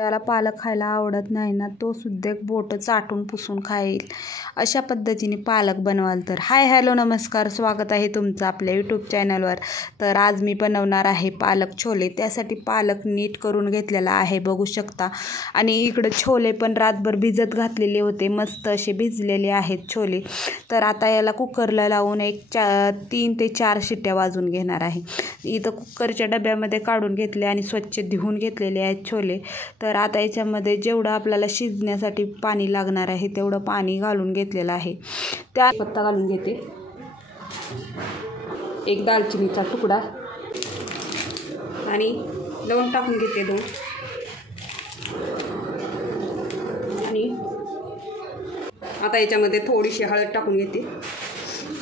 त्याला पालक खायला आवडत नाही ना, तो सुद्धा बोटं चाटून पुसून खाईल. अशा पद्धतीने पालक बनवाल तर. हाय हॅलो नमस्कार, स्वागत आहे तुमचं आपल्या यूट्यूब चॅनलवर. तर आज मी बनवणार आहे पालक छोले. त्यासाठी पालक नीट करून घेतलेला आहे, बघू शकता. आणि इकडं छोले पण रातभर भिजत घातलेले होते, मस्त असे भिजलेले आहेत छोले. तर आता याला कुकरला लावून 3 ते 4 शिट्ट्या वाजून घेणार आहे. इथं कुकरच्या डब्यामध्ये काढून घेतले आणि स्वच्छ धुवून घेतलेले आहेत छोले. तर आता याच्यामध्ये जेवढं आपल्याला शिजण्यासाठी पाणी लागणार आहे तेवढं पाणी घालून घेतलेलं आहे. त्या पत्ता घालून घेते, एक दालचिनीचा तुकडा आणि लवंग टाकून घेते 2. आणि आता याच्यामध्ये थोडीशी हळद टाकून घेते.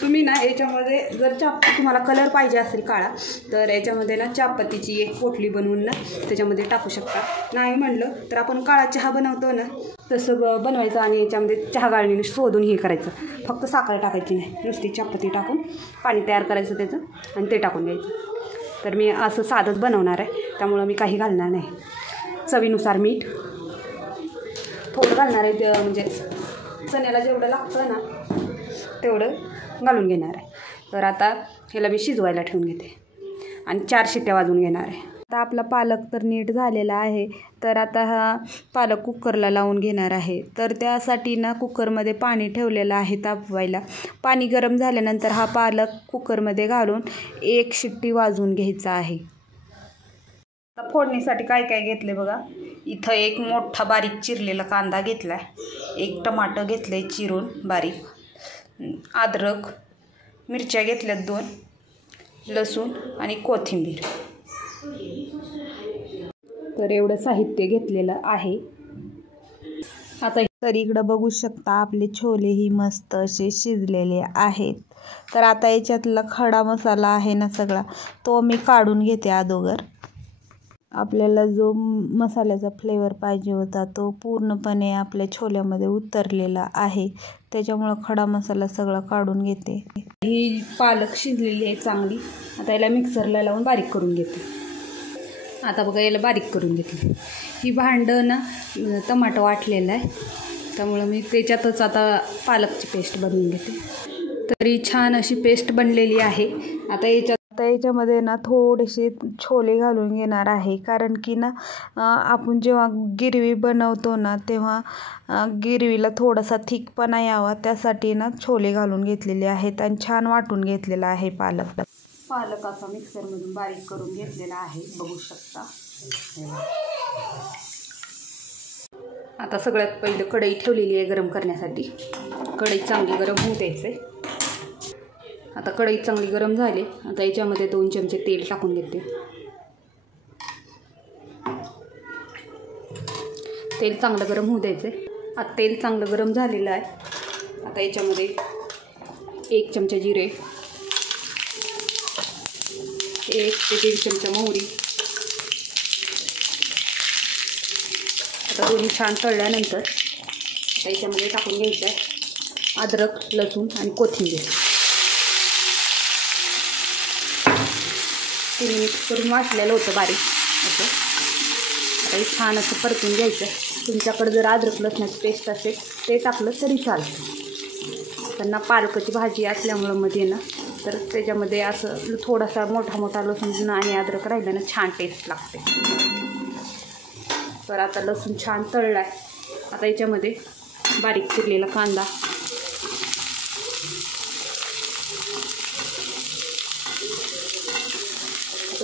तुम्ही ना याच्यामध्ये जर तुम्हाला कलर पाहिजे असेल काळा, तर याच्यामध्ये ना चहापत्तीची एक पोटली बनवून ना त्याच्यामध्ये टाकू शकता. नाही म्हणलं तर आपण काळा चहा बनवतो ना तसं बनवायचं आणि याच्यामध्ये चहा गाळणीने शोधून हे करायचं. फक्त साखर टाकायची नाही, नुसती चहापत्ती टाकून पाणी तयार करायचं त्याचं आणि ते टाकून घ्यायचं. तर मी असं साधंच बनवणार आहे, त्यामुळं मी काही घालणार नाही. चवीनुसार मीठ थोडं घालणार आहे, म्हणजे चण्याला जेवढं लागतं ना तेवढं घालून घेणार आहे. तर आता ह्याला मी शिजवायला ठेवून घेते आणि 4 शिट्ट्या वाजून घेणार आहे. आता आपला पालक तर नीट झालेला आहे. तर आता हा पालक कुकरला लावून घेणार आहे. तर त्यासाठी ना कुकरमध्ये पाणी ठेवलेलं आहे तापवायला. पाणी गरम झाल्यानंतर हा पालक कुकरमध्ये घालून 1 शिट्टी वाजून घ्यायचा आहे. आता फोडणीसाठी काय काय घेतले बघा. इथं एक मोठा बारीक चिरलेला कांदा घेतला आहे, एक टमाटर घेतलं आहे चिरून बारीक, अद्रक, मिरच्या घेतल्यात 2, लसूण आणि कोथिंबीर. तर एवढं साहित्य घेतलेलं आहे. आता तर इकडं बघू शकता आपले छोलेही मस्त असे शिजलेले आहेत. तर आता याच्यातला खडा मसाला आहे ना सगळा, तो मी काढून घेते अगोदर. आपल्याला जो मसाल्याचा फ्लेवर पाहिजे होता तो पूर्णपणे आपल्या छोल्यामध्ये उतरलेला आहे, त्याच्यामुळं खडा मसाला सगळा काढून घेते. ही पालक शिजलेली आहे चांगली. आता याला मिक्सरला लावून बारीक करून घेते. आता बघा याला बारीक करून घेतली. ही भांडं ना टमाटर वाटलेलं आहे, त्यामुळं मी त्याच्यातच आता पालकची पेस्ट बनवून घेते. तरी छान अशी पेस्ट बनलेली आहे. आता याच्यामध्ये ना थोडेसे छोले घालून घेणार आहे, कारण की ना आपण जेव्हा गिरवी बनवतो ना तेव्हा गिरवीला थोडासा थिकपणा यावा, त्यासाठी ना छोले घालून घेतलेले आहेत आणि छान वाटून घेतलेला आहे पालक. पालक असा मिक्सरमधून बारीक करून घेतलेला आहे, बघू शकता. आता सगळ्यात पहिलं कढई ठेवलेली आहे गरम करण्यासाठी. कढई चांगली गरम होऊ द्यायचं आहे. आता कढई चांगली गरम झाली. आता याच्यामध्ये 2 चमचे तेल टाकून घेते. तेल चांगलं गरम होऊ द्यायचं आहे. आता तेल चांगलं गरम झालेलं आहे. आता याच्यामध्ये 1 चमचा जिरे, 1 ते 1.5 चमचा मोहरी. आता दोन्ही छान तळल्यानंतर आता याच्यामध्ये टाकून घ्यायचं आहे अद्रक, लसूण आणि कोथिंबीर. ते मिक्स करून वाटलेलं होतं बारीक असं. आता हे छान असं परतून घ्यायचं. तुमच्याकडे जर अद्रक लसणाची पेस्ट असेल ते टाकलं तरी चालतं. त्यांना पालकाची भाजी असल्यामुळं मध्ये ना, तर त्याच्यामध्ये असं थोडासा मोठा लसूण आणि अद्रक राहिलं ना छान टेस्ट लागते. तर आता लसूण छान तळला आहे. आता याच्यामध्ये बारीक चिरलेला कांदा,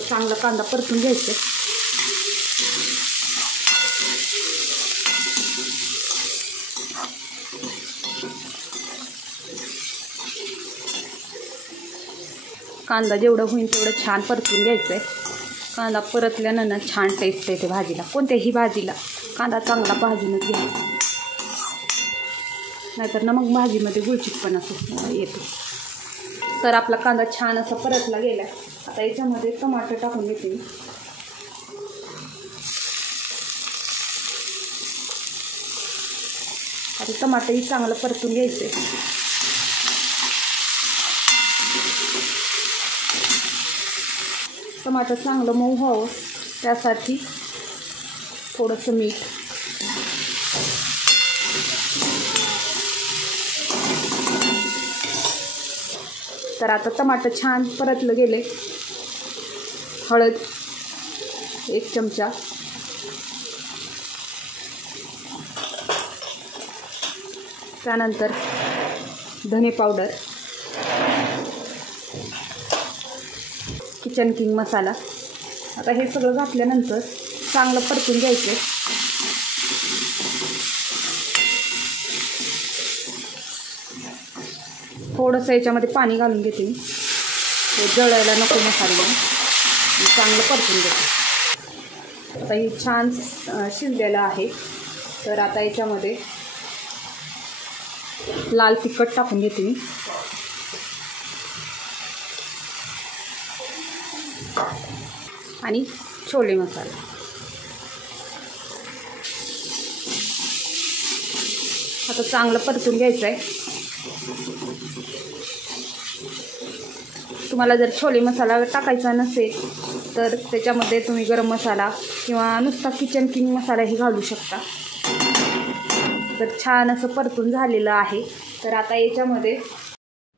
चांगला कांदा परतून घ्यायचा. कांदा जेवढं होईल तेवढं छान परतून घ्यायचं आहे. कांदा परतल्यानं ना छान टेस्ट येते भाजीला. कोणत्याही भाजीला कांदा चांगला भाजूनच घ्यायचा, नाहीतर ना मग भाजीमध्ये गुळचिटपणा येतो. तर आपला कांदा छान असा परतला गेला. आता याच्यामध्ये टमाटर टाकून घेते मी. आता टमाटरही चांगलं परतून घ्यायचं. टमाटर चांगलं मऊ व्हावं त्यासाठी थोडंसं मीठ, तर आता टमाटर छान परतलं गेले. हळद 1 चमचा, त्यानंतर धने पावडर, किचन किंग मसाला. आता हे सगळं घातल्यानंतर चांगलं परतून घ्यायचं. थोडंसं याच्यामध्ये पाणी घालून घेते मी, ते जळायला नको मसाल्याला. चांगलं परतून घेते. आता हे छान शिजलेलं आहे. तर आता याच्यामध्ये लाल तिखट टाकून घेते मी, आणि छोले मसाला. आता चांगलं परतून घ्यायचं आहे. तुम्हाला जर छोले मसाला टाकायचा नसेल तर त्याच्यामध्ये तुम्ही गरम मसाला किंवा नुसता किचन किंग मसालाही घालू शकता. तर छान असं परतून झालेलं आहे. तर आता याच्यामध्ये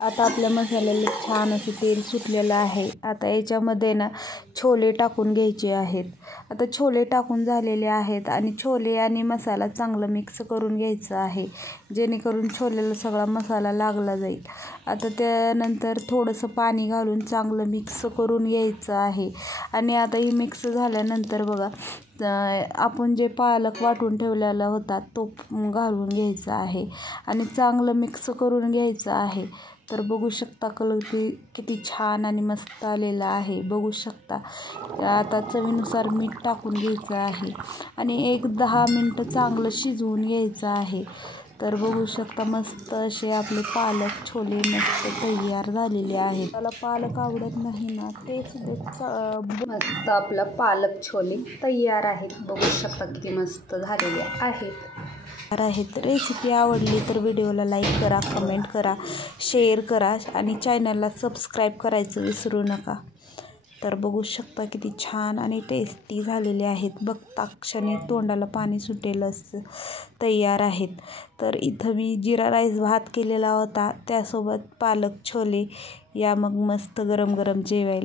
आपल्या मसाल्याला छान असं तेल सुटलेलं आहे. आता याच्यामध्ये ना छोले टाकून घ्यायचे आहेत. आता छोले टाकून झालेले आहेत आणि छोले आणि मसाला चांगलं मिक्स करून घ्यायचं आहे, जेणेकरून छोलेला सगळा मसाला लागला जाईल. आता त्यानंतर थोडंसं पाणी घालून चांगलं मिक्स करून घ्यायचं आहे. आणि आता ही मिक्स झाल्यानंतर बघा, आपण जे पालक वाटून ठेवलेला होता तो घालून घ्यायचा आहे आणि चांगलं मिक्स करून घ्यायचं आहे. तर बघू शकता कलर किती छान आणि मस्त आलेला आहे. बघू शकता. आता चवीनुसार मीठ टाकून घ्यायचं आहे आणि 1-10 मिनटं चांगलं शिजवून घ्यायचं आहे. तर बघू शकता मस्त असे आपले पालक छोले मस्त तयार झालेले आहेत. त्याला पालक आवडत नाही ना, ते सुद्धा मस्त आपलं पालक छोले तयार आहेत. बघू शकता किती मस्त झालेले आहेत. रेसिपी आवडली तर व्हिडिओला लाईक करा, कमेंट करा, शेअर करा आणि चॅनलला सबस्क्राईब करायचं विसरू नका. तर बघू शकता किती छान आणि टेस्टी झालेले आहेत. बघता क्षणी तोंडाला पाणी सुटेल असं तयार आहेत. तर इथं मी जिरा राईस भात केलेला होता, त्यासोबत पालक छोले. या मग मस्त गरम गरम जेवायला.